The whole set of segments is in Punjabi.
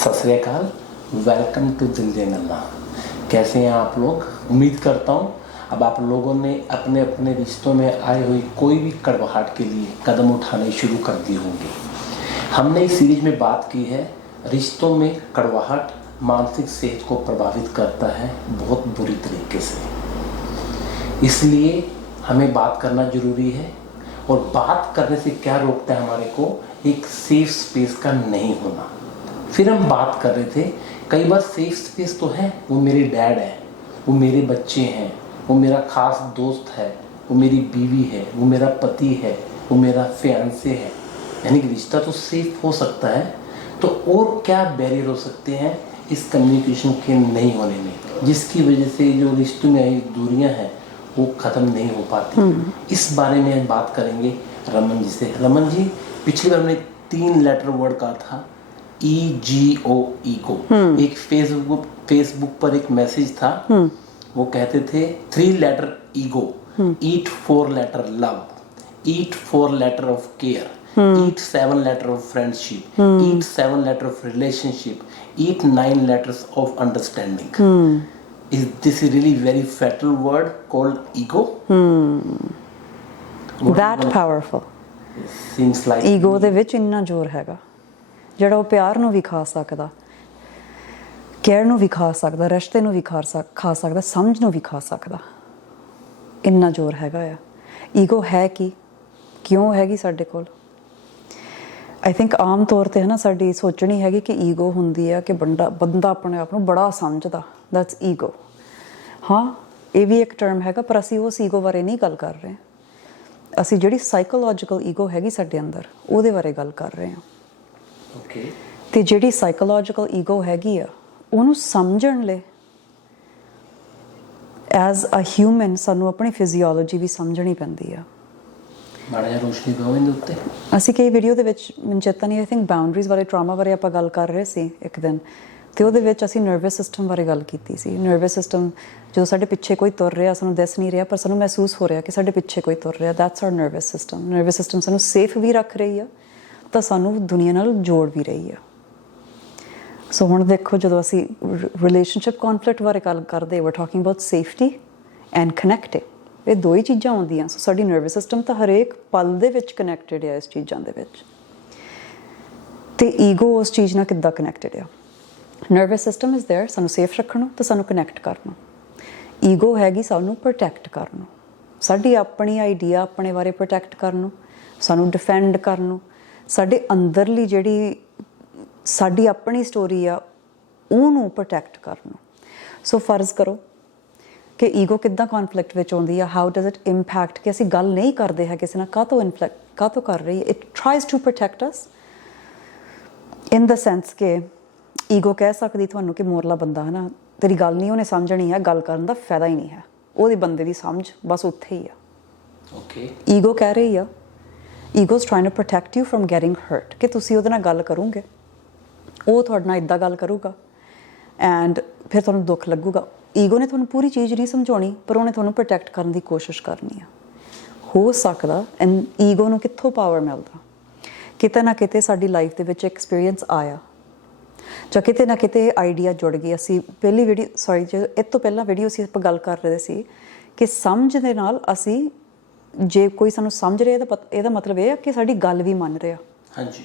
सत श्री अकाल, वेलकम टू दिल दे गल्ला। कैसे हैं आप लोग? उम्मीद करता हूँ अब आप लोगों ने अपने अपने रिश्तों में आई हुई कोई भी कड़वाहट के लिए कदम उठाने शुरू कर दिए होंगे। हमने इस सीरीज में बात की है रिश्तों में कड़वाहट मानसिक सेहत को प्रभावित करता है बहुत बुरी तरीके से, इसलिए हमें बात करना ज़रूरी है। और बात करने से क्या रोकता है हमारे को? एक सेफ स्पेस का नहीं होना। फिर हम बात कर रहे थे कई बार सेफ स्पेस तो है, वो मेरे डैड है, वो मेरे बच्चे हैं, वो मेरा खास दोस्त है, वो मेरी बीवी है, वो मेरा पति है, वो मेरा फियांसे है, यानी कि रिश्ता तो सेफ हो सकता है। तो और क्या बैरियर हो सकते हैं इस कम्युनिकेशन के नहीं होने में, जिसकी वजह से जो रिश्तों में आई दूरियां हैं वो ख़त्म नहीं हो पाती। इस बारे में बात करेंगे रमन जी से। रमन जी, पिछली बार हमने 3 लेटर वर्ड कहा था, EGO, ईगो। एक फेसबुक पर एक मैसेज था, वो कहते थे 3 letter ego, it 4 letter love, it 4 letter of care, it 7 letter of friendship, it 7 letter of relationship, it 9 letters of understanding. Is this a really very fatal word called ego? That powerful. Seems like ego ਦੇ ਵਿੱਚ ਇੰਨਾ ਜ਼ੋਰ ਹੈਗਾ ਜਿਹੜਾ ਉਹ ਪਿਆਰ ਨੂੰ ਵੀ ਖਾ ਸਕਦਾ, ਕੇਅਰ ਨੂੰ ਵੀ ਖਾ ਸਕਦਾ, ਰਿਸ਼ਤੇ ਨੂੰ ਵੀ ਖਾ ਸਕਦਾ, ਸਮਝ ਨੂੰ ਵੀ ਖਾ ਸਕਦਾ। ਇੰਨਾ ਜ਼ੋਰ ਹੈਗਾ ਆ। ਈਗੋ ਹੈ ਕੀ, ਕਿਉਂ ਹੈਗੀ ਸਾਡੇ ਕੋਲ? ਆਈ ਥਿੰਕ ਆਮ ਤੌਰ 'ਤੇ ਹੈ ਨਾ ਸਾਡੀ ਸੋਚਣੀ ਹੈਗੀ ਕਿ ਈਗੋ ਹੁੰਦੀ ਆ ਕਿ ਬੰਦਾ ਆਪਣੇ ਆਪ ਨੂੰ ਬੜਾ ਸਮਝਦਾ, ਦੈਟਸ ਈਗੋ। ਹਾਂ, ਇਹ ਵੀ ਇੱਕ ਟਰਮ ਹੈਗਾ, ਪਰ ਅਸੀਂ ਉਸ ਈਗੋ ਬਾਰੇ ਨਹੀਂ ਗੱਲ ਕਰ ਰਹੇ। ਅਸੀਂ ਜਿਹੜੀ ਸਾਈਕੋਲੋਜੀਕਲ ਈਗੋ ਹੈਗੀ ਸਾਡੇ ਅੰਦਰ ਉਹਦੇ ਬਾਰੇ ਗੱਲ ਕਰ ਰਹੇ ਹਾਂ। ਓਕੇ। ਅਤੇ ਜਿਹੜੀ ਸਾਈਕੋਲੋਜੀਕਲ ਈਗੋ ਹੈਗੀ ਆ ਉਹਨੂੰ ਸਮਝਣ ਲਈ ਐਜ਼ ਅ ਹਿਊਮਨ ਸਾਨੂੰ ਆਪਣੀ ਫਿਜ਼ੀਓਲੋਜੀ ਵੀ ਸਮਝਣੀ ਪੈਂਦੀ ਆ। ਮਾੜਾ ਜਿਹਾ ਰੋਸ਼ਨੀ ਪਾਓ ਇਹਦੇ ਉੱਤੇ। ਅਸੀਂ ਕਈ ਵੀਡੀਓ ਦੇ ਵਿੱਚ, ਮੈਨੂੰ ਚੇਤਾ ਨਹੀਂ, ਆਈ ਥਿੰਕ ਬਾਊਂਡਰੀਜ਼ ਬਾਰੇ, ਟਰਾਮਾ ਬਾਰੇ ਆਪਾਂ ਗੱਲ ਕਰ ਰਹੇ ਸੀ ਇੱਕ ਦਿਨ, ਅਤੇ ਉਹਦੇ ਵਿੱਚ ਅਸੀਂ ਨਰਵਸ ਸਿਸਟਮ ਬਾਰੇ ਗੱਲ ਕੀਤੀ ਸੀ। ਨਰਵਸ ਸਿਸਟਮ, ਜਦੋਂ ਸਾਡੇ ਪਿੱਛੇ ਕੋਈ ਤੁਰ ਰਿਹਾ, ਸਾਨੂੰ ਦਿਸ ਨਹੀਂ ਰਿਹਾ ਪਰ ਸਾਨੂੰ ਮਹਿਸੂਸ ਹੋ ਰਿਹਾ ਕਿ ਸਾਡੇ ਪਿੱਛੇ ਕੋਈ ਤੁਰ ਰਿਹਾ, that's our nervous system. Nervous system ਸਾਨੂੰ ਸੇਫ ਵੀ ਰੱਖ ਰਹੀ ਆ ਤਾਂ ਸਾਨੂੰ ਦੁਨੀਆ ਨਾਲ ਜੋੜ ਵੀ ਰਹੀ ਆ। ਸੋ ਹੁਣ ਦੇਖੋ, ਜਦੋਂ ਅਸੀਂ ਰਿਲੇਸ਼ਨਸ਼ਿਪ ਕੌਨਫਲਿਕਟ ਬਾਰੇ ਗੱਲ ਕਰਦੇ, VR talking about safety and connecting. ਇਹ ਦੋ ਹੀ ਚੀਜ਼ਾਂ ਆਉਂਦੀਆਂ। ਸੋ ਸਾਡੀ ਨਰਵਸ ਸਿਸਟਮ ਤਾਂ ਹਰੇਕ ਪਲ ਦੇ ਵਿੱਚ ਕਨੈਕਟਿਡ ਆ ਇਸ ਚੀਜ਼ਾਂ ਦੇ ਵਿੱਚ, ਅਤੇ ਈਗੋ ਉਸ ਚੀਜ਼ ਨਾਲ ਕਿੱਦਾਂ ਕਨੈਕਟਿਡ ਆ? ਨਰਵਸ ਸਿਸਟਮ ਇਜ਼ ਦੇਅਰ ਸਾਨੂੰ ਸੇਫ ਰੱਖਣ ਨੂੰ ਅਤੇ ਸਾਨੂੰ ਕਨੈਕਟ ਕਰਨ ਨੂੰ। ਈਗੋ ਹੈਗੀ ਸਾਨੂੰ ਪ੍ਰੋਟੈਕਟ ਕਰਨ ਨੂੰ, ਸਾਡੀ ਆਪਣੀ ਆਈਡੀਆ ਆਪਣੇ ਬਾਰੇ ਪ੍ਰੋਟੈਕਟ ਕਰਨ ਨੂੰ, ਸਾਨੂੰ ਡਿਫੈਂਡ ਕਰਨ ਨੂੰ, ਸਾਡੇ ਅੰਦਰਲੀ ਜਿਹੜੀ ਸਾਡੀ ਆਪਣੀ ਸਟੋਰੀ ਆ ਉਹਨੂੰ ਪ੍ਰੋਟੈਕਟ ਕਰਨ ਨੂੰ। ਸੋ ਫਰਜ਼ ਕਰੋ ਕਿ ਈਗੋ ਕਿੱਦਾਂ ਕੌਨਫਲਿਕਟ ਵਿੱਚ ਆਉਂਦੀ ਆ, ਹਾਊ ਡਜ਼ ਇਟ ਇੰਪੈਕਟ, ਕਿ ਅਸੀਂ ਗੱਲ ਨਹੀਂ ਕਰਦੇ ਹੈ ਕਿਸੇ ਨਾਲ, ਕਾਹਤੋਂ ਕਰ ਰਹੀ ਹੈ? It tries to protect us in the sense ਕਿ ਈਗੋ ਕਹਿ ਸਕਦੀ ਤੁਹਾਨੂੰ ਕਿ ਮੋਰਲਾ ਬੰਦਾ ਹੈ ਨਾ, ਤੇਰੀ ਗੱਲ ਨਹੀਂ ਉਹਨੇ ਸਮਝਣੀ ਹੈ, ਗੱਲ ਕਰਨ ਦਾ ਫਾਇਦਾ ਹੀ ਨਹੀਂ ਹੈ, ਉਹਦੇ ਬੰਦੇ ਦੀ ਸਮਝ ਬਸ ਉੱਥੇ ਹੀ ਆ। ਓਕੇ। ਈਗੋ ਕਹਿ ਰਹੀ ਆ, ego is trying to protect you from getting hurt, ਕਿ ਤੁਸੀਂ ਉਹਦੇ ਨਾਲ ਗੱਲ ਕਰੋਗੇ, ਉਹ ਤੁਹਾਡੇ ਨਾਲ ਇੱਦਾਂ ਗੱਲ ਕਰੂਗਾ ਐਂਡ ਫਿਰ ਤੁਹਾਨੂੰ ਦੁੱਖ ਲੱਗੂਗਾ। ਈਗੋ ਨੇ ਤੁਹਾਨੂੰ ਪੂਰੀ ਚੀਜ਼ ਨਹੀਂ ਸਮਝਾਉਣੀ, ਪਰ ਉਹਨੇ ਤੁਹਾਨੂੰ ਪ੍ਰੋਟੈਕਟ ਕਰਨ ਦੀ ਕੋਸ਼ਿਸ਼ ਕਰਨੀ ਆ। ਹੋ ਸਕਦਾ ਐਂਡ ਈਗੋ ਨੂੰ ਕਿੱਥੋਂ ਪਾਵਰ ਮਿਲਦਾ? ਕਿਤੇ ਨਾ ਕਿਤੇ ਸਾਡੀ ਲਾਈਫ ਦੇ ਵਿੱਚ ਐਕਸਪੀਰੀਅੰਸ ਆਇਆ, ਜਾਂ ਕਿਤੇ ਨਾ ਕਿਤੇ ਆਈਡੀਆ ਜੁੜ ਗਈ। ਅਸੀਂ ਪਹਿਲੀ ਵੀਡੀਓ, ਇਹ ਤੋਂ ਪਹਿਲਾਂ ਵੀਡੀਓ ਅਸੀਂ ਆਪਾਂ ਗੱਲ ਕਰ ਰਹੇ ਸੀ ਕਿ ਸਮਝ ਦੇ ਨਾਲ ਅਸੀਂ, ਜੇ ਕੋਈ ਸਾਨੂੰ ਸਮਝ ਰਿਹਾ ਤਾਂ ਇਹਦਾ ਮਤਲਬ ਇਹ ਆ ਕਿ ਸਾਡੀ ਗੱਲ ਵੀ ਮੰਨ ਰਿਹਾ। ਹਾਂਜੀ।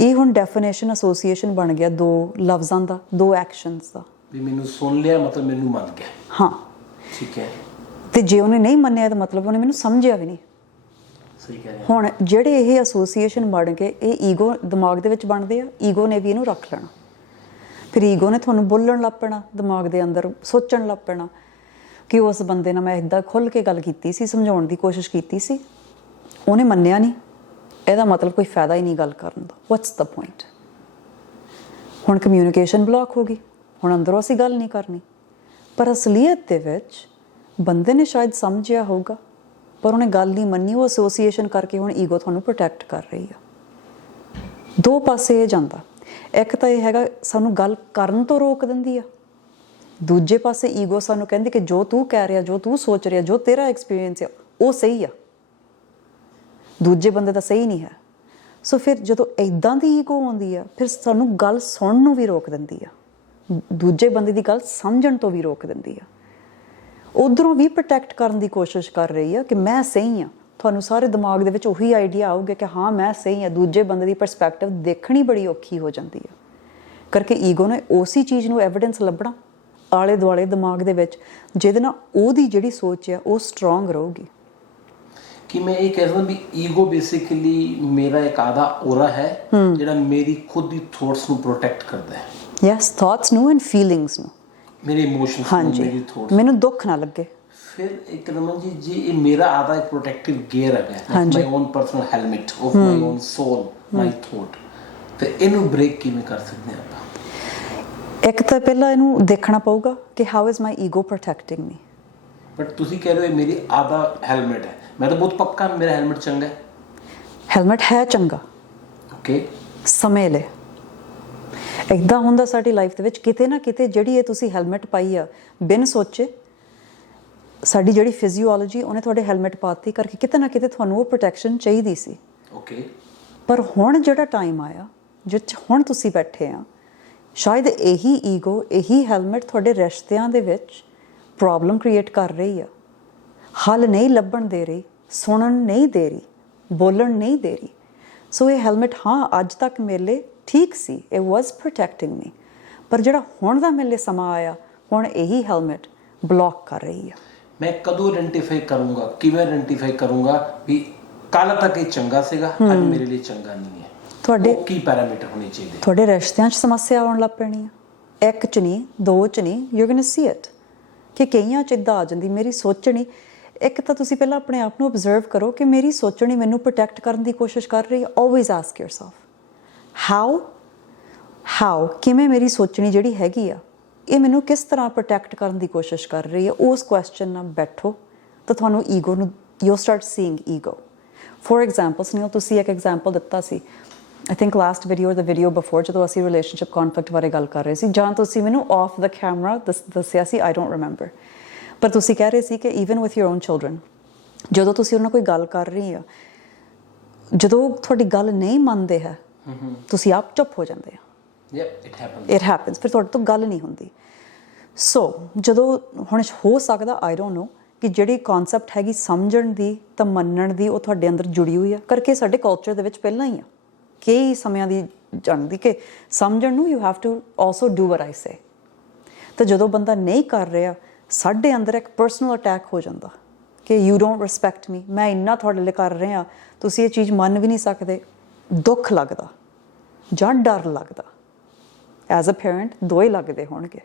ਇਹ ਹੁਣ ਡੈਫੀਨੇਸ਼ਨ ਐਸੋਸੀਏਸ਼ਨ ਬਣ ਗਿਆ ਦੋ ਲਫ਼ਜ਼ਾਂ ਦਾ, ਦੋ ਐਕਸ਼ਨਸ ਦਾ। ਵੀ ਮੈਨੂੰ ਸੁਣ ਲਿਆ ਮਤਲਬ ਮੈਨੂੰ ਮੰਨ ਗਿਆ। ਹਾਂ, ਠੀਕ ਹੈ। ਅਤੇ ਜੇ ਉਹਨੇ ਨਹੀਂ ਮੰਨਿਆ ਤਾਂ ਮਤਲਬ ਉਹਨੇ ਮੈਨੂੰ ਸਮਝਿਆ ਵੀ ਨਹੀਂ। ਸਹੀ ਕਹਿ ਰਹੇ। ਹੁਣ ਜਿਹੜੇ ਇਹ ਐਸੋਸੀਏਸ਼ਨ ਬਣ ਗਏ, ਇਹ ਈਗੋ ਦਿਮਾਗ ਦੇ ਵਿੱਚ ਬਣਦੇ ਆ। ਈਗੋ ਨੇ ਵੀ ਇਹਨੂੰ ਰੱਖ ਲੈਣਾ, ਫਿਰ ਈਗੋ ਨੇ ਤੁਹਾਨੂੰ ਬੋਲਣ ਲੱਗ ਪੈਣਾ, ਦਿਮਾਗ ਦੇ ਅੰਦਰ ਸੋਚਣ ਲੱਗ ਪੈਣਾ ਕਿ ਉਸ ਬੰਦੇ ਨਾਲ ਮੈਂ ਇੱਦਾਂ ਖੁੱਲ੍ਹ ਕੇ ਗੱਲ ਕੀਤੀ ਸੀ, ਸਮਝਾਉਣ ਦੀ ਕੋਸ਼ਿਸ਼ ਕੀਤੀ ਸੀ, ਉਹਨੇ ਮੰਨਿਆ ਨਹੀਂ, ਇਹਦਾ ਮਤਲਬ ਕੋਈ ਫਾਇਦਾ ਹੀ ਨਹੀਂ ਗੱਲ ਕਰਨ ਦਾ, ਵਾਟਸ ਦ ਪੁਆਇੰਟ? ਹੁਣ ਕਮਿਊਨੀਕੇਸ਼ਨ ਬਲੌਕ ਹੋ ਗਈ, ਹੁਣ ਅੰਦਰੋਂ ਅਸੀਂ ਗੱਲ ਨਹੀਂ ਕਰਨੀ। ਪਰ ਅਸਲੀਅਤ ਦੇ ਵਿੱਚ ਬੰਦੇ ਨੇ ਸ਼ਾਇਦ ਸਮਝਿਆ ਹੋਊਗਾ ਪਰ ਉਹਨੇ ਗੱਲ ਨਹੀਂ ਮੰਨੀ। ਉਹ ਐਸੋਸੀਏਸ਼ਨ ਕਰਕੇ ਹੁਣ ਈਗੋ ਤੁਹਾਨੂੰ ਪ੍ਰੋਟੈਕਟ ਕਰ ਰਹੀ ਆ। ਦੋ ਪਾਸੇ ਇਹ ਜਾਂਦਾ, ਇੱਕ ਤਾਂ ਇਹ ਹੈਗਾ ਸਾਨੂੰ ਗੱਲ ਕਰਨ ਤੋਂ ਰੋਕ ਦਿੰਦੀ ਆ, ਦੂਜੇ ਪਾਸੇ ਈਗੋ ਸਾਨੂੰ ਕਹਿੰਦੀ ਕਿ ਜੋ ਤੂੰ ਕਹਿ ਰਿਹਾ, ਜੋ ਤੂੰ ਸੋਚ ਰਿਹਾ, ਜੋ ਤੇਰਾ ਐਕਸਪੀਰੀਅੰਸ ਆ ਉਹ ਸਹੀ ਆ, ਦੂਜੇ ਬੰਦੇ ਦਾ ਸਹੀ ਨਹੀਂ ਹੈ। ਸੋ ਫਿਰ ਜਦੋਂ ਇਦਾਂ ਦੀ ਈਗੋ ਆਉਂਦੀ ਆ ਫਿਰ ਸਾਨੂੰ ਗੱਲ ਸੁਣਨ ਨੂੰ ਵੀ ਰੋਕ ਦਿੰਦੀ ਆ, ਦੂਜੇ ਬੰਦੇ ਦੀ ਗੱਲ ਸਮਝਣ ਤੋਂ ਵੀ ਰੋਕ ਦਿੰਦੀ ਆ। ਉਧਰੋਂ ਵੀ ਪ੍ਰੋਟੈਕਟ ਕਰਨ ਦੀ ਕੋਸ਼ਿਸ਼ ਕਰ ਰਹੀ ਆ ਕਿ ਮੈਂ ਸਹੀ ਆ। ਤੁਹਾਨੂੰ ਸਾਰੇ ਦਿਮਾਗ ਦੇ ਵਿੱਚ ਉਹੀ ਆਈਡੀਆ ਆਊਗਾ ਕਿ ਹਾਂ ਮੈਂ ਸਹੀ ਆ। ਦੂਜੇ ਬੰਦੇ ਦੀ ਪਰਸਪੈਕਟਿਵ ਦੇਖਣੀ ਬੜੀ ਔਖੀ ਹੋ ਜਾਂਦੀ ਆ ਕਰਕੇ ਈਗੋ ਨੇ ਉਸੇ ਚੀਜ਼ ਨੂੰ ਐਵੀਡੈਂਸ ਲੱਭਣਾ ਆਲੇ ਦੁਆਲੇ ਦਿਮਾਗ ਦੇ ਵਿੱਚ, ਜਿਹਦੇ ਨਾਲ ਉਹਦੀ ਜਿਹੜੀ ਸੋਚ ਆ ਉਹ ਸਟਰੋਂਗ ਰਹੂਗੀ। ਕਿ ਮੈਂ ਇਹ ਕਹਿ ਰਿਹਾ ਵੀ ਈਗੋ ਬੇਸਿਕਲੀ ਮੇਰਾ ਇੱਕ ਆधा ਔਰਾ ਹੈ ਜਿਹੜਾ ਮੇਰੀ ਖੁਦ ਦੀ ਥੋਟਸ ਨੂੰ ਪ੍ਰੋਟੈਕਟ ਕਰਦਾ ਹੈ। ਯੈਸ, ਥਾਟਸ ਨੂੰ ਐਂਡ ਫੀਲਿੰਗਸ ਨੂੰ, ਮੇਰੇ ਇਮੋਸ਼ਨਸ ਨੂੰ, ਮੇਰੀ ਥੋਟਸ। ਮੈਨੂੰ ਦੁੱਖ ਨਾ ਲੱਗੇ। ਫਿਰ ਇੱਕ ਰਮਨ ਜੀ ਜੀ ਇਹ ਮੇਰਾ ਆधा ਇੱਕ ਪ੍ਰੋਟੈਕਟਿਵ ਗੇਅਰ ਹੈ, my own personal helmet of my own soul, my thought. ਤੇ ਇਹਨੂੰ ਬ੍ਰੇਕ ਕਿਵੇਂ ਕਰ ਸਕਦੇ ਆਪਾਂ? ਇੱਕ ਤਾਂ ਪਹਿਲਾਂ ਇਹਨੂੰ ਦੇਖਣਾ ਪਊਗਾ ਕਿ how is my ego protecting me. But ਤੁਸੀਂ ਕਹਿ ਰਹੇ ਹੋ ਮੇਰੀ ਆधा ਹੈਲਮਟ ਹੈ, ਮੈਂ ਤਾਂ ਬਹੁਤ ਪੱਕਾ ਮੇਰਾ ਹੈਲਮਟ ਚੰਗਾ ਹੈ। ਹੈਲਮਟ ਹੈ ਚੰਗਾ, ਓਕੇ, ਸਮੇਂ ਲੈ। ਇੱਦਾਂ ਹੁੰਦਾ ਸਾਡੀ ਲਾਈਫ ਦੇ ਵਿੱਚ ਕਿਤੇ ਨਾ ਕਿਤੇ ਜਿਹੜੀ ਇਹ ਤੁਸੀਂ ਹੈਲਮਟ ਪਾਈ ਆ ਬਿਨ ਸੋਚੇ, ਸਾਡੀ ਜਿਹੜੀ ਫਿਜ਼ੀਓਲੋਜੀ ਉਹਨੇ ਤੁਹਾਡੇ ਹੈਲਮਟ ਪਾਤੀ ਕਰਕੇ ਕਿਤੇ ਨਾ ਕਿਤੇ ਤੁਹਾਨੂੰ ਉਹ ਪ੍ਰੋਟੈਕਸ਼ਨ ਚਾਹੀਦੀ ਸੀ। ਓਕੇ, ਪਰ ਹੁਣ ਜਿਹੜਾ ਟਾਈਮ ਆਇਆ ਜਿਹ 'ਚ ਹੁਣ ਤੁਸੀਂ ਬੈਠੇ ਆ, ਸ਼ਾਇਦ ਇਹੀ ਈਗੋ, ਇਹੀ ਹੈਲਮਟ ਤੁਹਾਡੇ ਰਿਸ਼ਤਿਆਂ ਦੇ ਵਿੱਚ ਪ੍ਰੋਬਲਮ ਕ੍ਰੀਏਟ ਕਰ ਰਹੀ ਆ। ਹੱਲ ਨਹੀਂ ਲੱਭਣ ਦੇ ਰਹੀ, ਸੁਣਨ ਨਹੀਂ ਦੇ ਰਹੀ, ਬੋਲਣ ਨਹੀਂ ਦੇ ਰਹੀ। ਸੋ ਇਹ ਹੈਲਮਟ ਹਾਂ ਅੱਜ ਤੱਕ ਮੇਰੇ ਲਈ ਠੀਕ ਸੀ, ਇਟ ਵਾਸ ਪ੍ਰੋਟੈਕਟਿੰਗ ਮੀ, ਪਰ ਜਿਹੜਾ ਹੁਣ ਦਾ ਮੇਰੇ ਲਈ ਸਮਾਂ ਆਇਆ, ਹੁਣ ਇਹੀ ਹੈਲਮਟ ਬਲੌਕ ਕਰ ਰਹੀ ਆ। ਮੈਂ ਕਦੋਂ ਆਇਡੈਂਟੀਫਾਈ ਕਰੂੰਗਾ, ਕਿਵੇਂ ਆਇਡੈਂਟੀਫਾਈ ਕਰੂੰਗਾ ਵੀ ਕੱਲ ਤੱਕ ਇਹ ਚੰਗਾ ਸੀਗਾ, ਅੱਜ ਮੇਰੇ ਲਈ ਚੰਗਾ ਨਹੀਂ ਹੈ? ਤੁਹਾਡੇ ਕੀ ਪੈਰਾਮੀਟਰ ਹੋਣੇ ਚਾਹੀਦੇ? ਤੁਹਾਡੇ ਰਿਸ਼ਤਿਆਂ 'ਚ ਸਮੱਸਿਆ ਆਉਣ ਲੱਗ ਪੈਣੀ ਆ, ਇੱਕ 'ਚ ਨਹੀਂ, ਦੋ 'ਚ ਨਹੀਂ, you going to see it ਕਿ ਕਈਆਂ 'ਚ ਇੱਦਾਂ ਆ ਜਾਂਦੀ ਮੇਰੀ ਸੋਚਣੀ। ਇੱਕ ਤਾਂ ਤੁਸੀਂ ਪਹਿਲਾਂ ਆਪਣੇ ਆਪ ਨੂੰ ਓਬਜ਼ਰਵ ਕਰੋ ਕਿ ਮੇਰੀ ਸੋਚਣੀ ਮੈਨੂੰ ਪ੍ਰੋਟੈਕਟ ਕਰਨ ਦੀ ਕੋਸ਼ਿਸ਼ ਕਰ ਰਹੀ ਹੈ। ਆਲਵੇਜ਼ ਆਸਕ ਯੋਰਸੈਲਫ ਹਾਊ ਕਿਵੇਂ ਮੇਰੀ ਸੋਚਣੀ ਜਿਹੜੀ ਹੈਗੀ ਆ ਇਹ ਮੈਨੂੰ ਕਿਸ ਤਰ੍ਹਾਂ ਪ੍ਰੋਟੈਕਟ ਕਰਨ ਦੀ ਕੋਸ਼ਿਸ਼ ਕਰ ਰਹੀ ਹੈ। ਉਸ ਕੁਐਸਚਨ ਨਾਲ ਬੈਠੋ ਤਾਂ ਤੁਹਾਨੂੰ ਈਗੋ ਨੂੰ you start seeing ego. For example Sunil, ਤੁਸੀਂ ਇੱਕ ਐਗਜ਼ਾਮਪਲ ਦਿੱਤਾ ਸੀ ਆਈ ਥਿੰਕ ਲਾਸਟ ਵੀਡੀਓ ਦਾ ਵੀਡੀਓ ਬਿਫੋਰ, ਜਦੋਂ ਅਸੀਂ ਰਿਲੇਸ਼ਨਸ਼ਿਪ ਕਨਫਲਿਕਟ ਬਾਰੇ ਗੱਲ ਕਰ ਰਹੇ ਸੀ, ਜਾਂ ਤੁਸੀਂ ਮੈਨੂੰ ਆਫ ਦਾ ਕੈਮਰਾ ਦੱਸਿਆ ਸੀ, ਆਈ ਡੋਂਟ ਰਿਮੈਂਬਰ, ਪਰ ਤੁਸੀਂ ਕਹਿ ਰਹੇ ਸੀ ਕਿ even with your own children, ਜਦੋਂ ਤੁਸੀਂ ਉਹਨਾਂ ਨਾਲ ਕੋਈ ਗੱਲ ਕਰ ਰਹੀ ਆ, ਜਦੋਂ ਤੁਹਾਡੀ ਗੱਲ ਨਹੀਂ ਮੰਨਦੇ ਹੈ ਤੁਸੀਂ ਆਪ ਚੁੱਪ ਹੋ ਜਾਂਦੇ ਆ। ਇਟ ਹੈਪਨਸ, ਫਿਰ ਤੁਹਾਡੇ ਤੋਂ ਗੱਲ ਨਹੀਂ ਹੁੰਦੀ। ਸੋ ਜਦੋਂ ਹੁਣ ਹੋ ਸਕਦਾ ਆਈ ਡੋਂਟ ਨੋ ਕਿ ਜਿਹੜੀ ਕਨਸੈਪਟ ਹੈਗੀ ਸਮਝਣ ਦੀ ਤਾਂ ਮੰਨਣ ਦੀ, ਉਹ ਤੁਹਾਡੇ ਅੰਦਰ ਜੁੜੀ ਹੋਈ ਆ ਕਰਕੇ ਸਾਡੇ ਕਲਚਰ ਦੇ ਵਿੱਚ ਪਹਿਲਾਂ ਹੀ ਆ ਕਈ ਸਮਿਆਂ ਦੀ ਜਾਣਦੀ ਕਿ ਸਮਝਣ ਨੂੰ you have to also do what I say. ਤਾਂ ਜਦੋਂ ਬੰਦਾ ਨਹੀਂ ਕਰ ਰਿਹਾ, ਸਾਡੇ ਅੰਦਰ ਇੱਕ ਪਰਸਨਲ ਅਟੈਕ ਹੋ ਜਾਂਦਾ ਕਿ ਯੂ ਡੋਂਟ ਰਿਸਪੈਕਟ ਮੀ, ਮੈਂ ਇੰਨਾ ਤੁਹਾਡੇ ਲਈ ਕਰ ਰਿਹਾ, ਤੁਸੀਂ ਇਹ ਚੀਜ਼ ਮੰਨ ਵੀ ਨਹੀਂ ਸਕਦੇ। ਦੁੱਖ ਲੱਗਦਾ ਜਾਂ ਡਰ ਲੱਗਦਾ, ਐਜ਼ ਅ ਪੇਰੈਂਟ ਦੋ ਹੀ ਲੱਗਦੇ ਹੋਣਗੇ।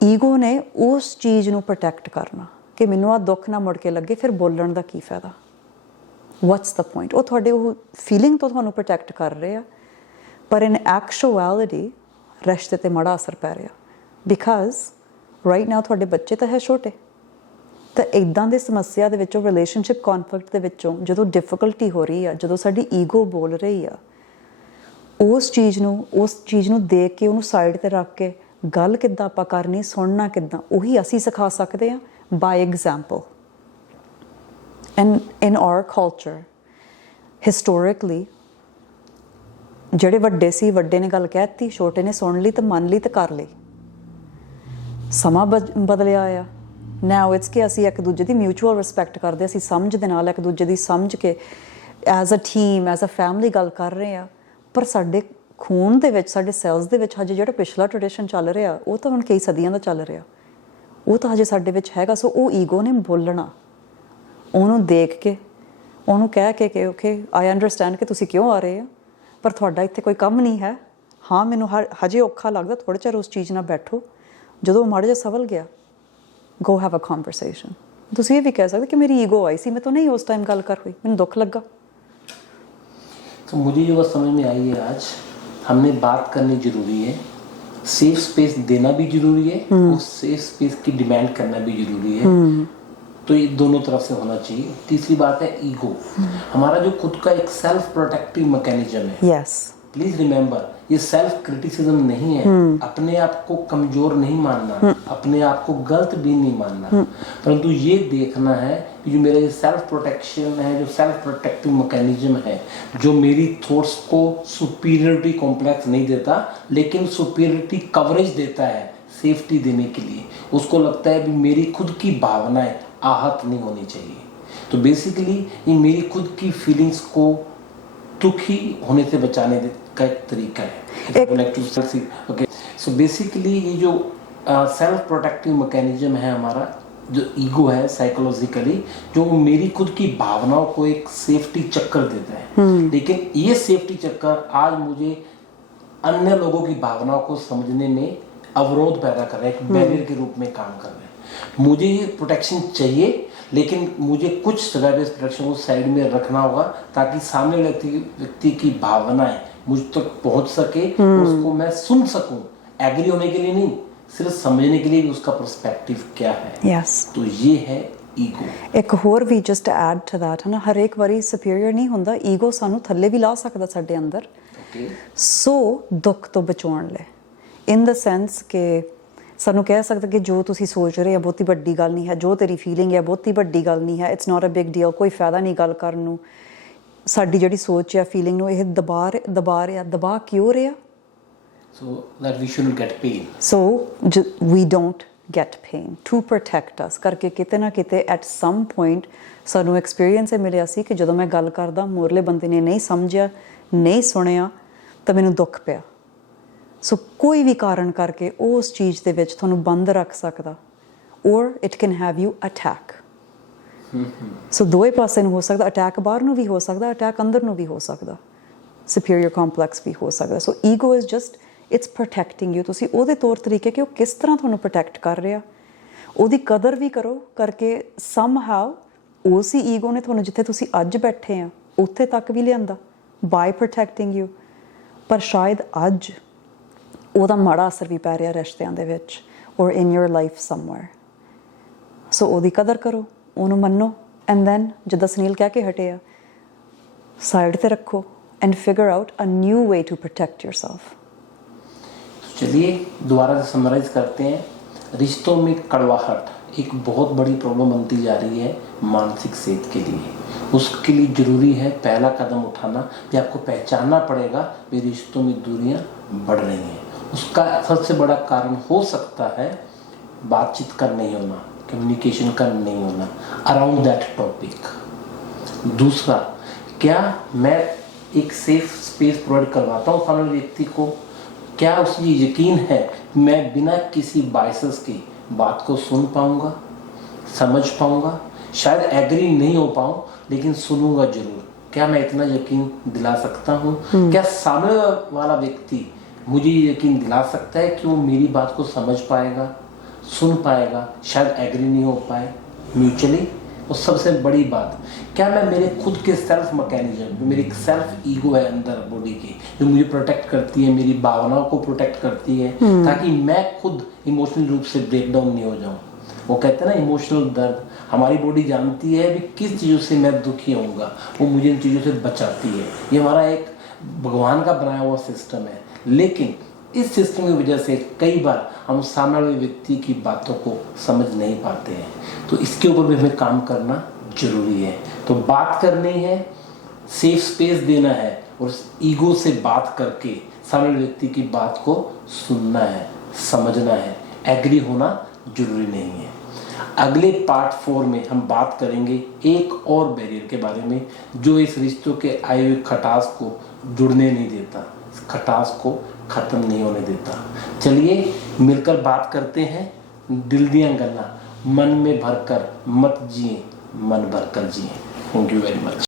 ਈਗੋ ਨੇ ਉਸ ਚੀਜ਼ ਨੂੰ ਪ੍ਰੋਟੈਕਟ ਕਰਨਾ ਕਿ ਮੈਨੂੰ ਆ ਦੁੱਖ ਨਾ ਮੁੜ ਕੇ ਲੱਗੇ, ਫਿਰ ਬੋਲਣ ਦਾ ਕੀ ਫਾਇਦਾ, ਵਾਟਸ ਦਾ ਪੁਆਇੰਟ। ਉਹ ਤੁਹਾਡੇ ਉਹ ਫੀਲਿੰਗ ਤੋਂ ਤੁਹਾਨੂੰ ਪ੍ਰੋਟੈਕਟ ਕਰ ਰਹੇ ਆ, ਪਰ ਇਨ ਐਕਚੁਅਲਿਟੀ ਰਿਸ਼ਤੇ 'ਤੇ ਮਾੜਾ ਅਸਰ ਪੈ ਰਿਹਾ ਬਿਕਾਜ਼ ਰਾਈਟ ਨਾਓ ਤੁਹਾਡੇ ਬੱਚੇ ਤਾਂ ਹੈ ਛੋਟੇ। ਤਾਂ ਇੱਦਾਂ ਦੇ ਸਮੱਸਿਆ ਦੇ ਵਿੱਚੋਂ, ਰਿਲੇਸ਼ਨਸ਼ਿਪ ਕਨਫਲਿਕਟ ਦੇ ਵਿੱਚੋਂ ਜਦੋਂ ਡਿਫਿਕਲਟੀ ਹੋ ਰਹੀ ਆ, ਜਦੋਂ ਸਾਡੀ ਈਗੋ ਬੋਲ ਰਹੀ ਆ, ਉਸ ਚੀਜ਼ ਨੂੰ ਦੇਖ ਕੇ ਉਹਨੂੰ ਸਾਈਡ 'ਤੇ ਰੱਖ ਕੇ ਗੱਲ ਕਿੱਦਾਂ ਆਪਾਂ ਕਰਨੀ, ਸੁਣਨਾ ਕਿੱਦਾਂ, ਉਹੀ ਅਸੀਂ ਸਿਖਾ ਸਕਦੇ ਹਾਂ ਬਾਈ example. in our culture historically ਜਿਹੜੇ ਵੱਡੇ ਸੀ, ਵੱਡੇ ਨੇ ਗੱਲ ਕਹਿਤੀ, ਛੋਟੇ ਨੇ ਸੁਣ ਲਈ ਤੇ ਮੰਨ ਲਈ ਤੇ ਕਰ ਲਈ। ਸਮਾਂ ਬਦਲਿਆ ਆ, ਨਾਓ ਇਟਸ ਕਿ ਅਸੀਂ ਇੱਕ ਦੂਜੇ ਦੀ ਮਿਊਚੁਅਲ ਰਿਸਪੈਕਟ ਕਰਦੇ, ਅਸੀਂ ਸਮਝ ਦੇ ਨਾਲ ਇੱਕ ਦੂਜੇ ਦੀ ਸਮਝ ਕੇ as a team, as a family ਗੱਲ ਕਰ ਰਹੇ ਆ। ਪਰ ਸਾਡੇ ਖੂਨ ਦੇ ਵਿੱਚ, ਸਾਡੇ ਸੈਲਸ ਦੇ ਵਿੱਚ ਹਜੇ ਜਿਹੜਾ ਪਿਛਲਾ ਟ੍ਰੈਡੀਸ਼ਨ ਚੱਲ ਰਿਹਾ, ਉਹ ਤਾਂ ਹੁਣ ਕਈ ਸਦੀਆਂ ਦਾ ਚੱਲ ਰਿਹਾ, ਉਹ ਤਾਂ ਹਜੇ ਸਾਡੇ ਵਿੱਚ ਹੈਗਾ। ਸੋ ਉਹ ਈਗੋ ਨੇ ਬੋਲਣਾ, ਉਹਨੂੰ ਦੇਖ ਕੇ, ਉਹਨੂੰ ਕਹਿ ਕੇ ਕਿ ਓਕੇ ਆਈ ਅੰਡਰਸਟੈਂਡ ਕਿ ਤੁਸੀਂ ਕਿਉਂ ਆ ਰਹੇ ਆ, ਪਰ ਤੁਹਾਡਾ ਇੱਥੇ ਕੋਈ ਕੰਮ ਨਹੀਂ ਹੈ। ਹਾਂ ਮੈਨੂੰ ਹਜੇ ਔਖਾ ਲੱਗਦਾ, ਥੋੜ੍ਹਾ ਚਿਰ ਉਸ ਚੀਜ਼ ਨਾਲ ਬੈਠੋ, ਜਦੋਂ ਮਾੜਾ ਜਿਹਾ ਸਵਲ ਗਿਆ ਗੋ ਹੈਵ ਅ ਕਨਵਰਸੇਸ਼ਨ। ਤੁਸੀਂ ਇਹ ਵੀ ਕਹਿ ਸਕਦੇ ਕਿ ਮੇਰੀ ਈਗੋ ਆਈ ਸੀ, मैं तो नहीं उस टाइम गल कर हुई, मैंने दुख लगा। तो मुझे जो बात समझ में आई है, आज हमने बात करनी जरूरी है, सेफ स्पेस देना भी जरूरी है और सेफ स्पेस की डिमांड करना भी जरूरी है। तो ये दोनों तरफ से होना चाहिए। तीसरी बात है ईगो, हमारा जो खुद का एक सेल्फ प्रोटेक्टिव मैकेनिज्म है। यस, प्लीज रिमेंबर, ये सेल्फ क्रिटिसिज्म नहीं है, अपने आप को कमजोर नहीं मानना, अपने आप को गलत भी नहीं मानना, परंतु ये देखना है कि जो मेरा ये सेल्फ प्रोटेक्शन है, जो सेल्फ प्रोटेक्टिव मैकेनिज्म है, जो मेरी थॉट्स को सुपीरियरिटी कॉम्प्लेक्स नहीं देता लेकिन सुपीरियरिटी कवरेज देता है सेफ्टी देने के लिए, उसको लगता है कि मेरी खुद की भावनाएं आहत नहीं होनी चाहिए। तो बेसिकली ये मेरी खुद की फीलिंग्स को दुखी होने से बचाने का एक तरीका है। ओके, सो बेसिकली ये जो सेल्फ प्रोटेक्टिव मैकेनिज्म है हमारा, जो ईगो है साइकोलॉजिकली, जो मेरी खुद की भावनाओं को एक सेफ्टी चक्कर देता है, लेकिन ये सेफ्टी चक्कर आज मुझे अन्य लोगों की भावनाओं को समझने में अवरोध पैदा कर रहा है, एक बैरियर के रूप में काम कर रहा है। मुझे ये प्रोटेक्शन चाहिए, लेकिन मुझे कुछ जगह पे इस प्रोटेक्शन को साइड में रखना होगा ताकि सामने व्यक्ति की भावनाएं मुझ तक पहुंच सके, उसको मैं सुन सकूं, एग्री होने के लिए नहीं, सिर्फ समझने के लिए भी उसका पर्सपेक्टिव क्या है। Yes. तो ये है ईगो। एक होर भी जस्ट ਐਡ ਟੂ ਦੈਟ ਹੈ ਨਾ, ਹਰ ਇੱਕ ਵਾਰੀ ਸੁਪੀਰੀਅਰ ਨਹੀਂ ਹੁੰਦਾ, ਈਗੋ ਸਾਨੂੰ ਥੱਲੇ ਵੀ ਲਾ ਸਕਦਾ ਸਾਡੇ ਅੰਦਰ। ਸੋ ਦੁੱਖ ਤੋਂ ਬਚਾਉਣ ਲਈ, ਇਨ ਦ ਸੈਂਸ ਕਿ ਸਾਨੂੰ ਕਹਿ ਸਕਦਾ ਕਿ ਜੋ ਤੁਸੀਂ ਸੋਚ ਰਹੇ ਹੋ ਬਹੁਤੀ ਵੱਡੀ ਗੱਲ ਨਹੀਂ ਹੈ, ਜੋ ਤੇਰੀ ਫੀਲਿੰਗ ਹੈ ਬਹੁਤੀ ਵੱਡੀ ਗੱਲ ਨਹੀਂ ਹੈ, it's not a big deal, ਕੋਈ ਫਾਇਦਾ ਨਹੀਂ ਗੱਲ ਕਰਨ ਨੂੰ। ਸਾਡੀ ਜਿਹੜੀ ਸੋਚ ਹੈ, ਫੀਲਿੰਗ ਨੂੰ ਇਹ ਦਬਾ ਕਿਉਂ ਰਿਹਾ? So that we shouldn't get pain. So we don't get pain to protect us ਕਰਕੇ ਕਿਤੇ ਨਾ ਕਿਤੇ at some point ਸਾਨੂੰ ਐਕਸਪੀਰੀਅੰਸ ਇਹ ਮਿਲਿਆ ਸੀ ਕਿ ਜਦੋਂ ਮੈਂ ਗੱਲ ਕਰਦਾ ਮੋਰਲੇ ਬੰਦੇ ਨੇ ਨਹੀਂ ਸਮਝਿਆ, ਨਹੀਂ ਸੁਣਿਆ, ਤਾਂ ਮੈਨੂੰ ਦੁੱਖ ਪਿਆ। ਸੋ ਕੋਈ ਵੀ ਕਾਰਨ ਕਰਕੇ ਉਸ ਚੀਜ਼ ਦੇ ਵਿੱਚ ਤੁਹਾਨੂੰ ਬੰਦ ਰੱਖ ਸਕਦਾ, or it can have you attack. ਸੋ ਦੋਵੇਂ ਪਾਸੇ ਨੂੰ ਹੋ ਸਕਦਾ, ਅਟੈਕ ਬਾਹਰ ਨੂੰ ਵੀ ਹੋ ਸਕਦਾ, ਅਟੈਕ ਅੰਦਰ ਨੂੰ ਵੀ ਹੋ ਸਕਦਾ, superior complex ਵੀ ਹੋ ਸਕਦਾ। ਸੋ ego is just, it's protecting you. ਤੁਸੀਂ ਉਹਦੇ ਤੌਰ ਤਰੀਕੇ ਕਿ ਉਹ ਕਿਸ ਤਰ੍ਹਾਂ ਤੁਹਾਨੂੰ ਪ੍ਰੋਟੈਕਟ ਕਰ ਰਿਹਾ, ਉਹਦੀ ਕਦਰ ਵੀ ਕਰੋ ਕਰਕੇ somehow ਉਸੇ ਈਗੋ ਨੇ ਤੁਹਾਨੂੰ ਜਿੱਥੇ ਤੁਸੀਂ ਅੱਜ ਬੈਠੇ ਆ ਉੱਥੇ ਤੱਕ ਵੀ ਲਿਆਂਦਾ by protecting you, ਪਰ ਸ਼ਾਇਦ ਅੱਜ ਉਹਦਾ ਮਾੜਾ ਅਸਰ ਵੀ ਪੈ ਰਿਹਾ ਰਿਸ਼ਤਿਆਂ ਦੇ ਵਿੱਚ or in your life somewhere. ਸੋ ਉਹਦੀ ਕਦਰ ਕਰੋ, ਉਹਨੂੰ ਮੰਨੋ, and then ਜਿੱਦਾਂ ਸੁਨੀਲ ਕਹਿ ਕੇ ਹਟੇ ਆ, ਸਾਈਡ ਤੇ ਰੱਖੋ and figure out a new way to protect yourself. चलिए दोबारा से समराइज करते हैं। रिश्तों में कड़वाहट एक बहुत बड़ी प्रॉब्लम बनती जा रही है मानसिक सेहत के लिए। उसके लिए ज़रूरी है पहला कदम उठाना कि आपको पहचानना पड़ेगा कि रिश्तों में दूरियां बढ़ रही हैं। उसका सबसे बड़ा कारण हो सकता है बातचीत का नहीं होना, कम्युनिकेशन का नहीं होना अराउंड दैट टॉपिक। दूसरा, क्या मैं एक सेफ स्पेस प्रोवाइड करवाता हूँ सामने व्यक्ति को, क्या उसे यकीन है मैं बिना किसी बायसेस की बात को सुन पाऊंगा, समझ पाऊंगा, शायद एग्री नहीं हो पाऊं लेकिन सुनूंगा जरूर। क्या मैं इतना यकीन दिला सकता हूँ? क्या सामने वाला व्यक्ति मुझे यकीन दिला सकता है कि वो मेरी बात को समझ पाएगा, सुन पाएगा, शायद एग्री नहीं हो पाए म्यूचुअली। और सबसे बड़ी बात, क्या मैं मेरे खुद के सेल्फ मैकेनिज्म, जो मेरी सेल्फ ईगो है अंदर बॉडी की, जो मुझे प्रोटेक्ट करती है, मेरी भावनाओं को प्रोटेक्ट करती है ताकि मैं खुद इमोशनल रूप से ब्रेक डाउन नहीं हो जाऊं। वो कहते हैं ना इमोशनल दर्द, हमारी बॉडी जानती है कि किस चीज़ों से मैं दुखी होऊंगा, वो मुझे इन चीज़ों से बचाती है। ये हमारा एक भगवान का बनाया हुआ सिस्टम है, लेकिन इस सिस्टम की वजह से कई बार हम सामने वाले व्यक्ति की बातों को समझ नहीं पाते हैं। तो इसके ऊपर भी हमें काम करना जरूरी है। तो बात करनी है, सेफ स्पेस देना है और ईगो से बात करके सामने वाले व्यक्ति की बात को सुनना है, समझना है, एग्री होना जरूरी नहीं है। अगले पार्ट 4 में हम बात करेंगे एक और बैरियर के बारे में जो इस रिश्तों के आए हुए खटास को जुड़ने नहीं देता, खटास को खत्म नहीं होने देता। चलिए मिलकर बात करते हैं। दिल दियां गल्लां मन में भरकर मत जिए, मन भरकर जिए। Thank you very much.